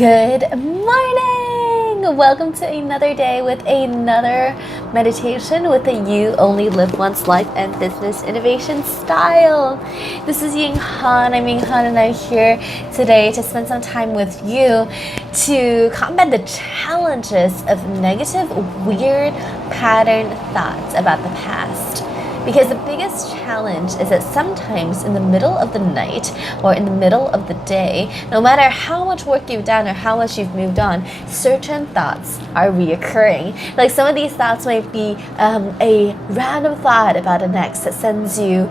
Good morning! Welcome to another day with another meditation with a You Only Live Once life and business innovation style. This is Ying Han. I'm Ying Han and I'm here today to spend some time with you to combat the challenges of negative, weird pattern thoughts about the past. Because the biggest challenge is that sometimes in the middle of the night or in the middle of the day, no matter how much work you've done or how much you've moved on, certain thoughts are reoccurring. Like some of these thoughts might be a random thought about an ex that sends you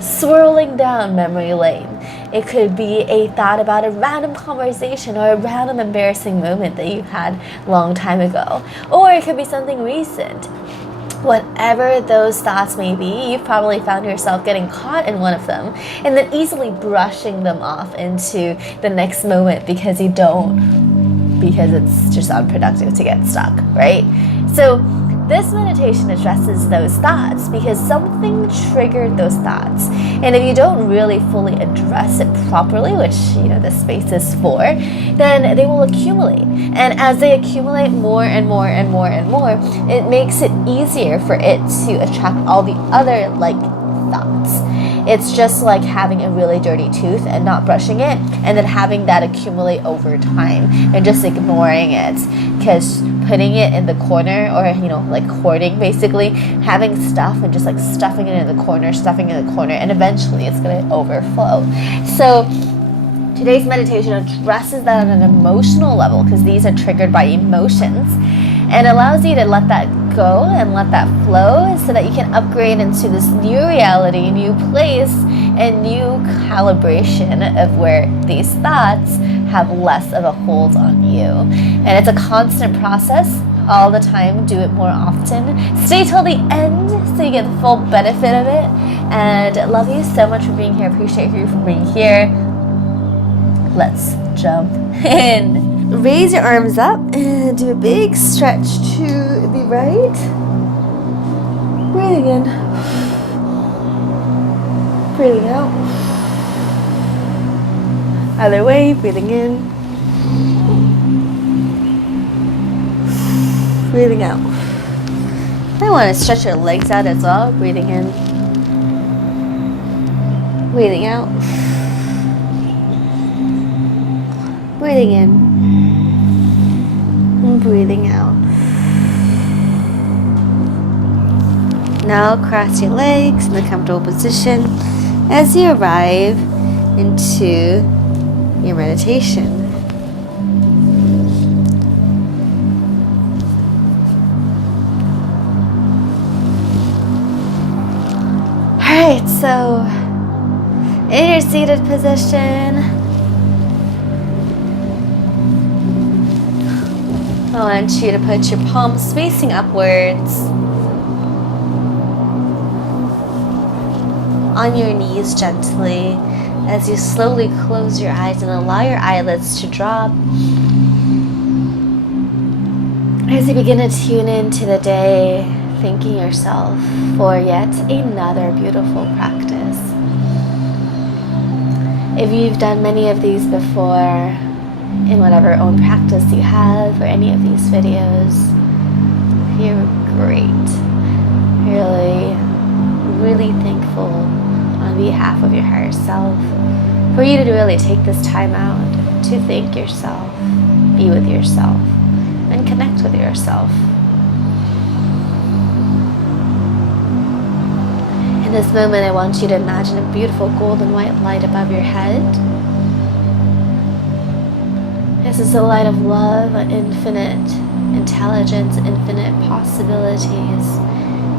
swirling down memory lane. It could be a thought about a random conversation or a random embarrassing moment that you had a long time ago. Or it could be something recent. Whatever those thoughts may be, you've probably found yourself getting caught in one of them and then easily brushing them off into the next moment because it's just unproductive to get stuck, right? So this meditation addresses those thoughts because something triggered those thoughts. And if you don't really fully address it properly, which this space is for, then they will accumulate. And as they accumulate more and more and more and more, it makes it easier for it to attract all the other thoughts. It's just like having a really dirty tooth and not brushing it, and then having that accumulate over time and just ignoring it. Because putting it in the corner, or hoarding, basically having stuff and just stuffing it in the corner, and eventually it's going to overflow. So today's meditation addresses that on an emotional level, because these are triggered by emotions, and allows you to let that go and let that flow so that you can upgrade into this new reality, new place, and new calibration of where these thoughts have less of a hold on you. And it's a constant process all the time. Do it more often. Stay till the end so you get the full benefit of it. And love you so much for being here. Appreciate you for being here. Let's jump in. Raise your arms up and do a big stretch to the right. Breathing in. Breathing out. Other way, breathing in. Breathing out. I want to stretch your legs out as well. Breathing in. Breathing out. Breathing in. And breathing out. Now cross your legs in a comfortable position as you arrive into your meditation. Alright, so in your seated position, I want you to put your palms facing upwards on your knees gently as you slowly close your eyes and allow your eyelids to drop. As you begin to tune into the day, thanking yourself for yet another beautiful practice. If you've done many of these before, in whatever own practice you have, or any of these videos, you're great. Really thankful on behalf of your higher self for you to really take this time out to thank yourself, be with yourself, and connect with yourself. In this moment, I want you to imagine a beautiful golden white light above your head. This is a light of love, infinite intelligence, infinite possibilities,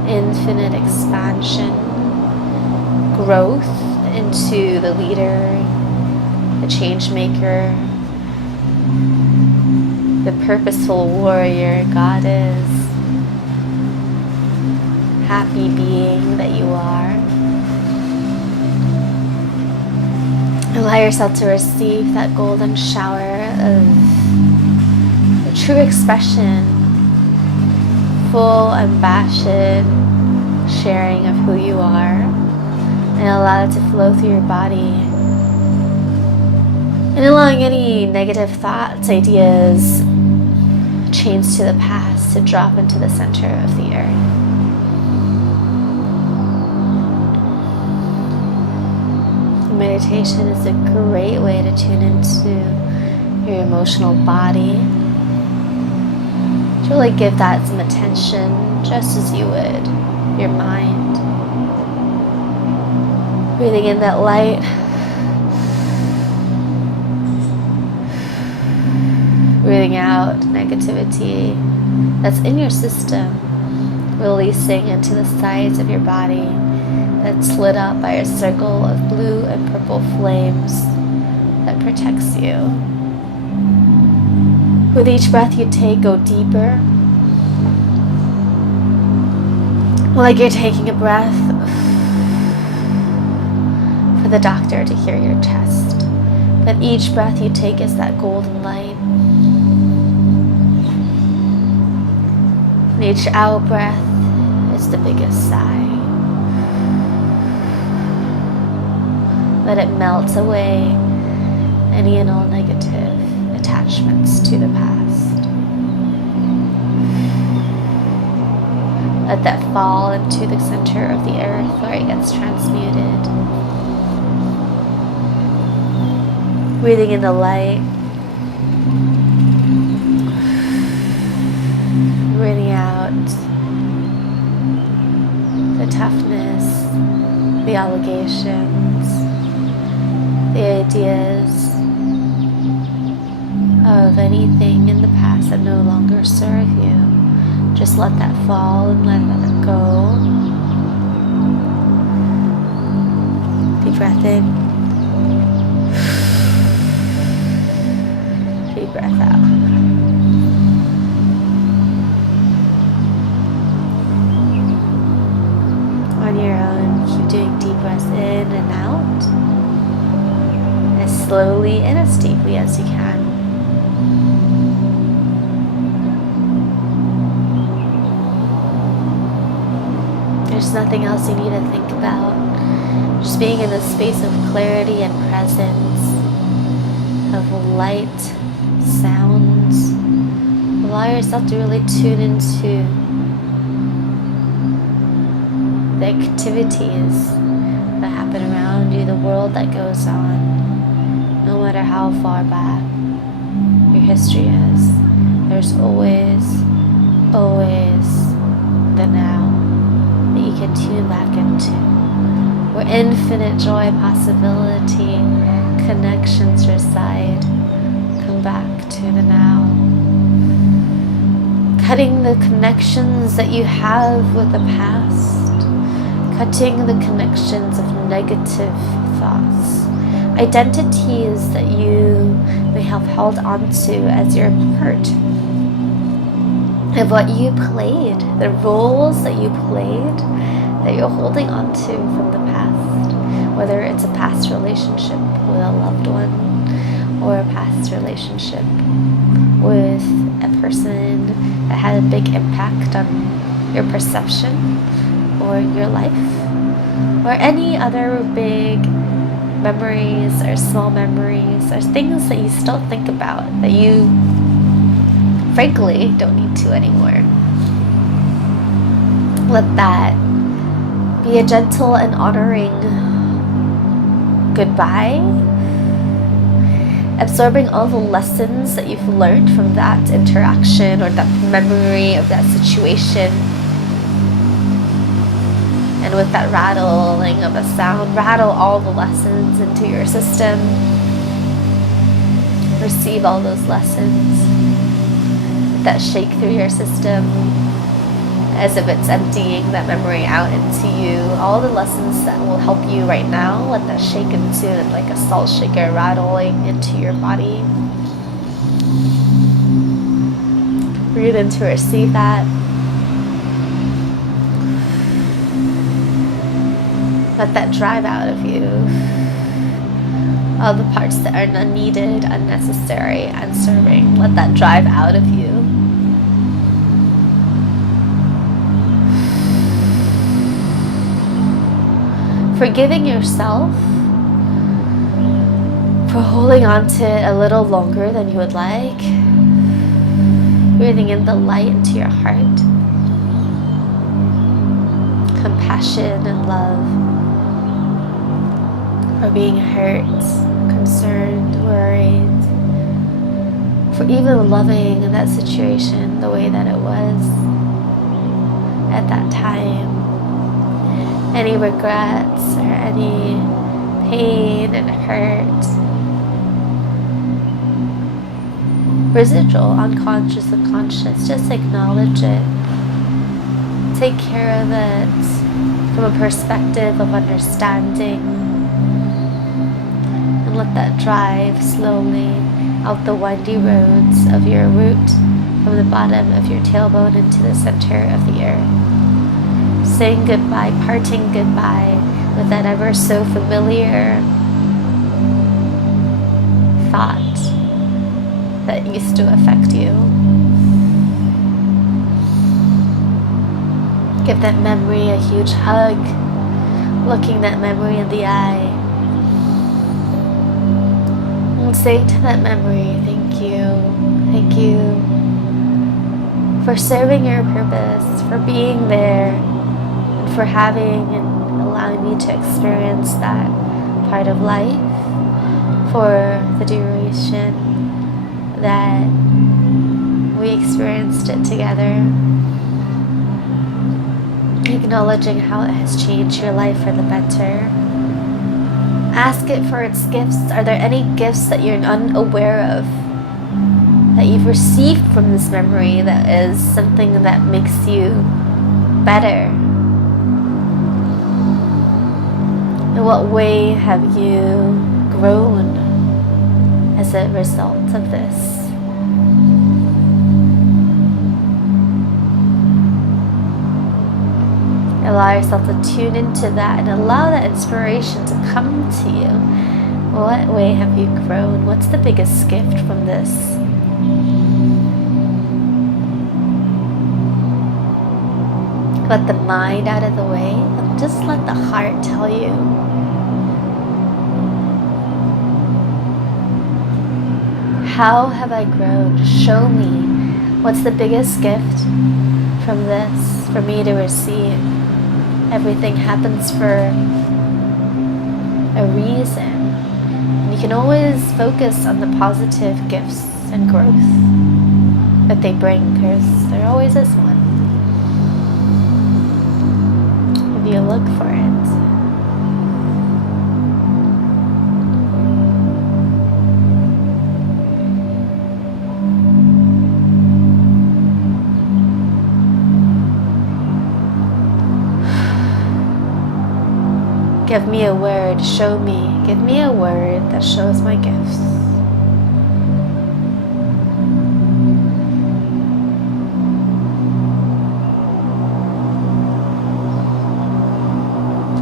infinite expansion, growth into the leader, the change maker, the purposeful warrior, goddess, happy being that you are. Allow yourself to receive that golden shower of the true expression, full, unabashed sharing of who you are, and allow it to flow through your body And allowing any negative thoughts, ideas, chains to the past to drop into the center of the earth. Meditation is a great way to tune into your emotional body. To really give that some attention, just as you would your mind. Breathing in that light. Breathing out negativity that's in your system, releasing into the sides of your body that's lit up by a circle of blue and purple flames that protects you. With each breath you take, go deeper. Like you're taking a breath for the doctor to hear your chest. But each breath you take is that golden light. And each out breath is the biggest sigh. Let it melt away any and all negative attachments to the past. Let that fall into the center of the earth where it gets transmuted. Breathing in the light. Breathing out the toughness, the obligations, the ideas of anything in the past that no longer serve you. Just let that fall and let it go. Deep breath in. Deep breath out. On your own, keep doing deep breaths in and out, as slowly and as deeply as you can. There's nothing else you need to think about. Just being in this space of clarity and presence, of light, sounds. Allow yourself to really tune into the activities that happen around you, the world that goes on. No matter how far back your history is, there's always the now that you can tune back into, where infinite joy, possibility, connections reside. Come back to the now. Cutting the connections that you have with the past, cutting the connections of negative thoughts, identities that you may have held onto as your part of what you played, the roles that you played that you're holding onto from the past, whether it's a past relationship with a loved one or a past relationship with a person that had a big impact on your perception or your life, or any other big memories or small memories or things that you still think about that you frankly don't need to anymore. Let that be a gentle and honoring goodbye, absorbing all the lessons that you've learned from that interaction or that memory of that situation. And with that rattling of a sound, rattle all the lessons into your system. Receive all those lessons. Let that shake through your system as if it's emptying that memory out into you. All the lessons that will help you right now, let that shake into like a salt shaker, rattling into your body. Breathe in to receive that. Let that drive out of you all the parts that are unneeded, unnecessary, unserving. Let that drive out of you. Forgiving yourself for holding on to it a little longer than you would like. Breathing in the light into your heart. Compassion and love for being hurt, concerned, worried, for even loving that situation the way that it was at that time. Any regrets or any pain and hurt, residual, unconscious, subconscious, just acknowledge it. Take care of it from a perspective of understanding, and let that drive slowly out the windy roads of your root from the bottom of your tailbone into the center of the earth. Saying goodbye, parting goodbye with that ever so familiar thought that used to affect you. Give that memory a huge hug, looking that memory in the eye, and say to that memory, thank you for serving your purpose, for being there, and for having and allowing me to experience that part of life for the duration that we experienced it together. Acknowledging how it has changed your life for the better. Ask it for its gifts. Are there any gifts that you're unaware of, that you've received from this memory, that is something that makes you better? In what way have you grown as a result of this? Allow yourself to tune into that and allow that inspiration to come to you. What way have you grown? What's the biggest gift from this? Let the mind out of the way and just let the heart tell you. How have I grown? Show me. What's the biggest gift from this for me to receive? Everything happens for a reason. And you can always focus on the positive gifts and growth that they bring, because there always is one if you look for it. Give me a word, show me. Give me a word that shows my gifts.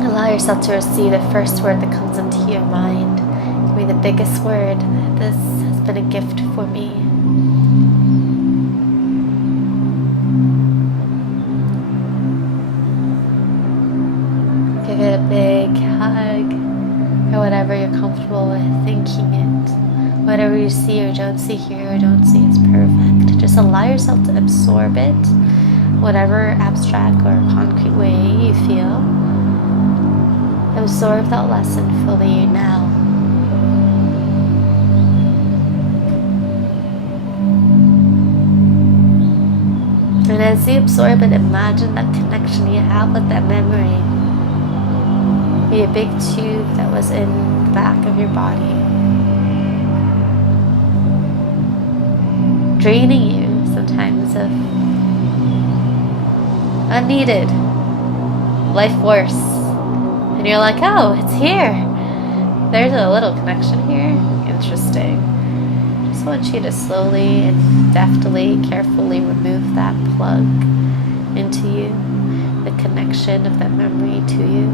Allow yourself to receive the first word that comes into your mind. Give me the biggest word. This has been a gift for me. Give it a big hug, or whatever you're comfortable with thinking it. Whatever you see or don't see, hear or don't see is perfect. Just allow yourself to absorb it, whatever abstract or concrete way you feel. Absorb that lesson fully now. And as you absorb it, imagine that connection you have with that memory. Be a big tube that was in the back of your body, draining you sometimes of unneeded life force. And you're like, oh, it's here. There's a little connection here. Interesting. Just want you to slowly and deftly, carefully remove that plug into you, the connection of that memory to you.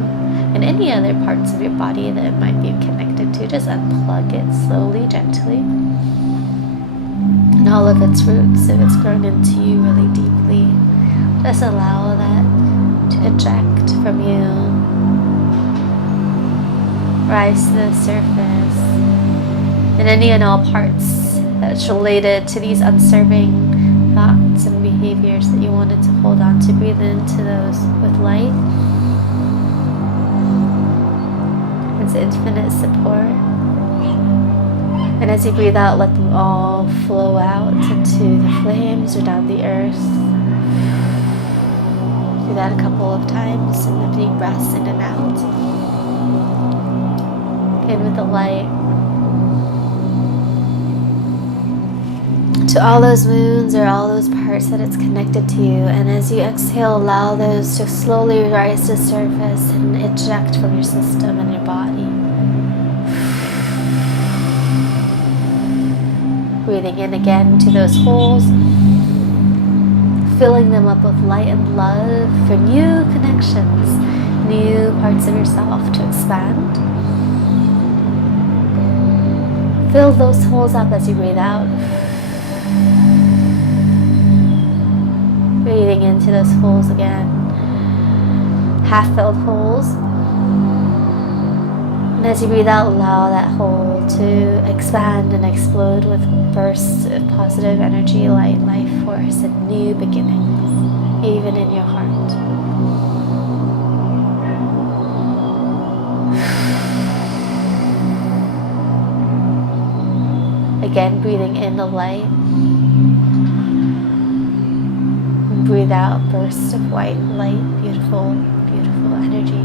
And any other parts of your body that it might be connected to, just unplug it slowly, gently. And all of its roots, if it's grown into you really deeply, just allow that to eject from you. Rise to the surface. and any and all parts that's related to these unserving thoughts and behaviors that you wanted to hold on to. Breathe into those with light. It's infinite support. And as you breathe out, let them all flow out into the flames or down the earth. Do that a couple of times, and the deep breaths in and out. In with the light. To all those wounds or all those parts that it's connected to you. And as you exhale, allow those to slowly rise to surface and eject from your system and your body. Breathing in again to those holes, filling them up with light and love for new connections, new parts of yourself to expand. Fill those holes up as you breathe out. Breathing into those holes again, half-filled holes. And as you breathe out, allow that hole to expand and explode with bursts of positive energy, light, life force, and new beginnings, even in your heart. Again, breathing in the light. Breathe out bursts of white light, beautiful, beautiful energy.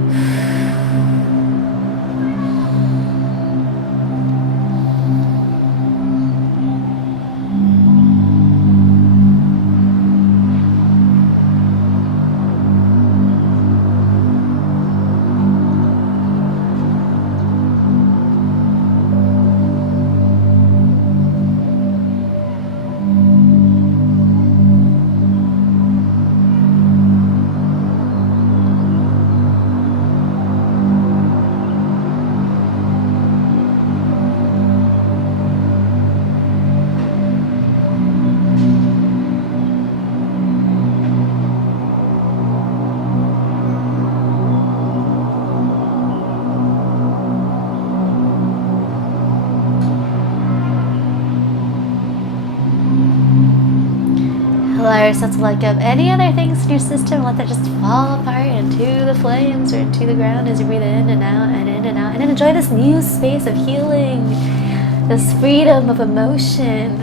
Allow yourself to let go of any other things in your system. Let that just fall apart into the flames or into the ground as you breathe in and out and in and out. And enjoy this new space of healing, this freedom of emotion,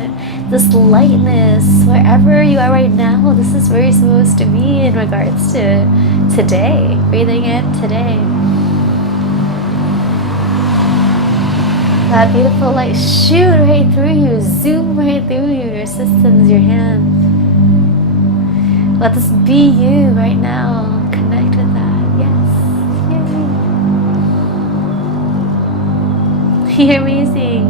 this lightness. Wherever you are right now, this is where you're supposed to be in regards to today. Breathing in today. That beautiful light shoot right through you, zoom right through you, your systems, your hands. Let this be you right now. Connect with that. Yes. Yay. You're amazing.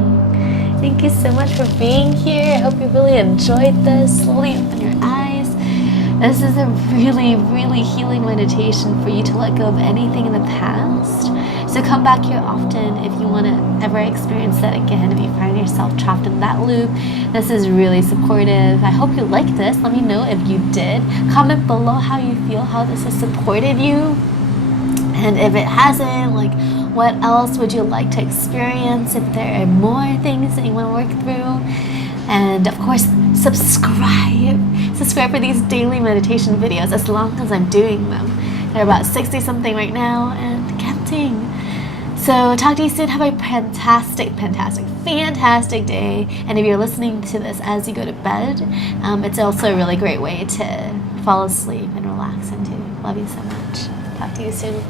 Thank you so much for being here. I hope you really enjoyed this. Slowly open your eyes. This is a really, really healing meditation for you to let go of anything in the past. So come back here often if you want to ever experience that again, if you find yourself trapped in that loop. This is really supportive. I hope you liked this. Let me know if you did. Comment below how you feel, how this has supported you. And if it hasn't, like, what else would you like to experience? If there are more things that you want to work through. And of course, subscribe. Subscribe for these daily meditation videos as long as I'm doing them. They're about 60 something right now and counting. So talk to you soon. Have a fantastic day. And if you're listening to this as you go to bed, it's also a really great way to fall asleep and relax into. Love you so much. Talk to you soon.